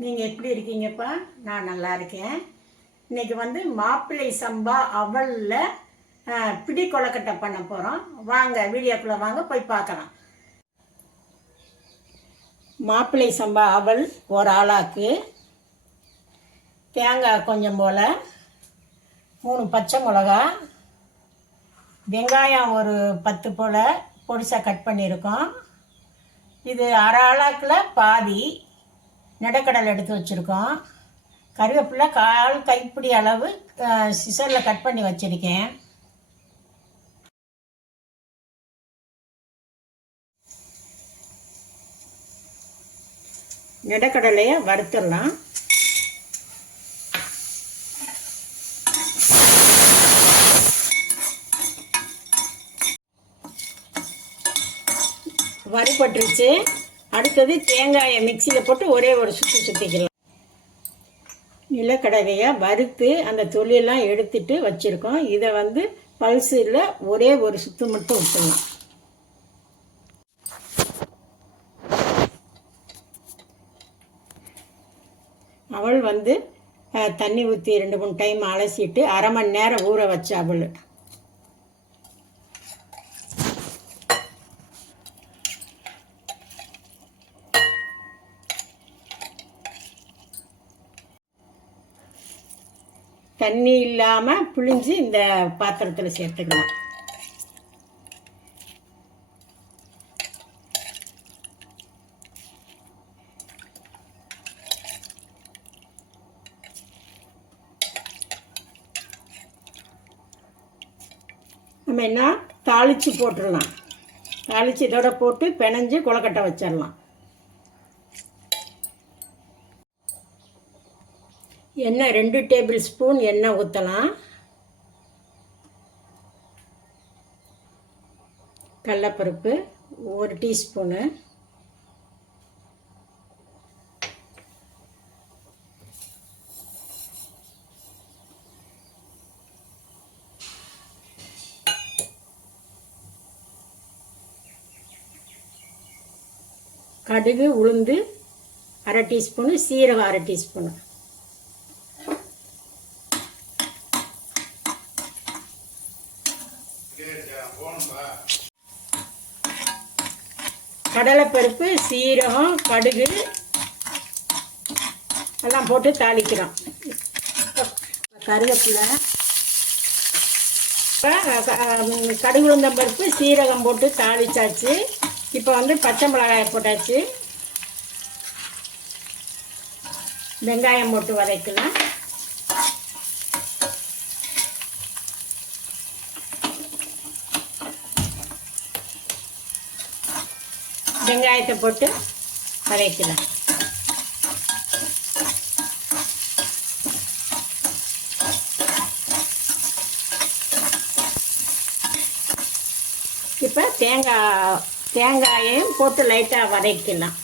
நீங்கள் எப்படி இருக்கீங்கப்பா? நான் நல்லா இருக்கேன். இன்னைக்கு வந்து மாப்பிள்ளை சம்பா அவலில் பிடி கொலக்கட்டை பண்ண போகிறோம் வாங்க வீடியோக்குள்ளே வாங்க போய் பார்க்கலாம். மாப்பிள்ளை சம்பா அவல் ஒரு ஆளாக்கு. தேங்காய் கொஞ்சம் போல் மூணு பச்சை மிளகா வெங்காயம் ஒரு பத்து போல் பொடிசாக கட் பண்ணியிருக்கோம். இது அரை ஆளாக்கில் பாதி. நெடக்கடலை எடுத்து வச்சுருக்கோம். கருவேப்பிலை கால் கைப்பிடி அளவு சிசரில் கட் பண்ணி வச்சுருக்கேன். நெடக்கடலையை வறுத்துடலாம். வறுபட்டுருச்சு. அடுத்தது தேங்காயை மிக்சியில் போட்டு ஒரே ஒரு சுற்றி சுற்றிக்கலாம் நிலக்கடலையை வறுத்து அந்த தொலியெல்லாம் எடுத்துட்டு வச்சுருக்கோம். இதை வந்து பல்சில் ஒரே ஒரு சுற்று மட்டும் விட்டுடலாம். அவள் வந்து தண்ணி ஊற்றி ரெண்டு மூணு டைம் அலசிட்டு அரை மணி நேரம் ஊற வச்ச அவள். தண்ணி இல்லாமல் புழிஞ்சு இந்த பாத்திரத்தில் சேர்த்துக்கலாம் நம்ம என்ன தாளித்து போட்டுடலாம் தாளித்து இதோட போட்டு பிணைஞ்சு கொலக்கட்டை வச்சிடலாம். எண்ணெய் ரெண்டு டேபிள் ஸ்பூன் எண்ணெய் ஊற்றலாம் கடலப்பருப்பு ஒரு டீஸ்பூனு. கடுகு உளுந்து அரை டீஸ்பூனு சீரகம் அரை டீஸ்பூனு. கடலைப்பருப்பு சீரகம் கடுகு எல்லாம் போட்டு தாளிக்கிறோம் கருவேப்பிலை. இப்போ கடுகு உளுந்தம் பருப்பு சீரகம் போட்டு தாளிச்சாச்சு. இப்போ வந்து பச்சை மிளகாய் போட்டாச்சு. வெங்காயம் போட்டு வதக்கலாம். வெங்காயத்தை போட்டு வதக்கலாம் இப்போ தேங்காய் தேங்காயையும் போட்டு லைட்டாக வதக்கலாம்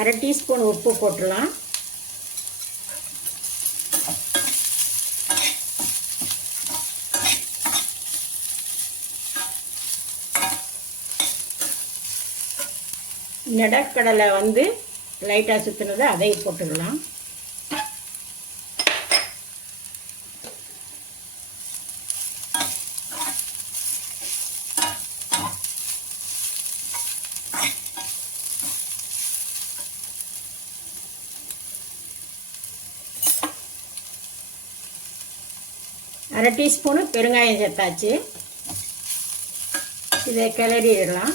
அரை டீஸ்பூன் உப்பு போட்டுடலாம். நெடக்கடலை வந்து லைட்டாக சுற்றுனதை அதை போட்டுக்கலாம் அரை டீஸ்பூனு பெருங்காயம் சேர்த்தாச்சு. இதை கிளறிடலாம்.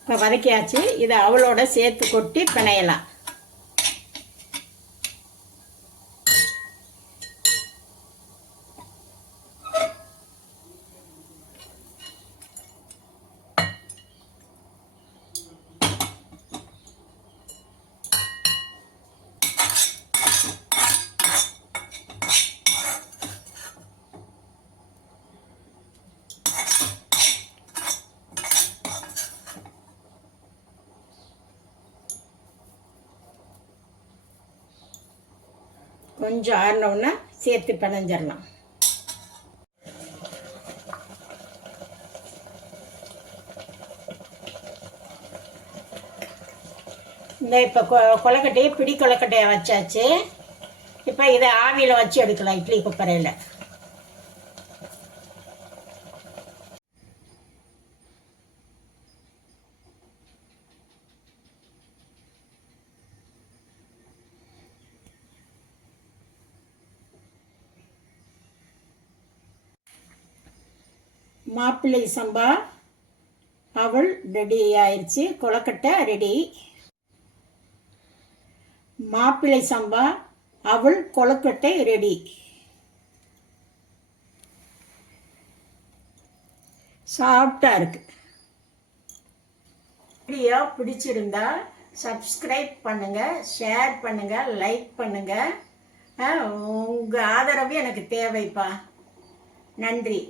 இப்போ வதக்கியாச்சு. இதை அவளோட சேர்த்து கொட்டி பிணையலாம். கொஞ்சம் ஆறினவுடனே சேர்த்து பிணைஞ்சிடலாம். இந்த இப்போ கொ கொலக்கட்டையை பிடி கொலக்கட்டையை வச்சாச்சு. இப்போ இதை ஆவியில் வச்சு எடுக்கலாம் இட்லி குப்பரையில் மாப்பிள்ளை சம்பா அவள் ரெடி ஆயிடுச்சு கொலக்கட்டை ரெடி மாப்பிள்ளை சம்பா அவள் கொழுக்கட்டை ரெடி சாஃப்டாக இருக்கு. வீடியோ பிடிச்சிருந்தா சப்ஸ்கிரைப் பண்ணுங்கள் ஷேர் பண்ணுங்கள் லைக் பண்ணுங்கள் உங்கள் ஆதரவு எனக்கு தேவைப்பா. நன்றி.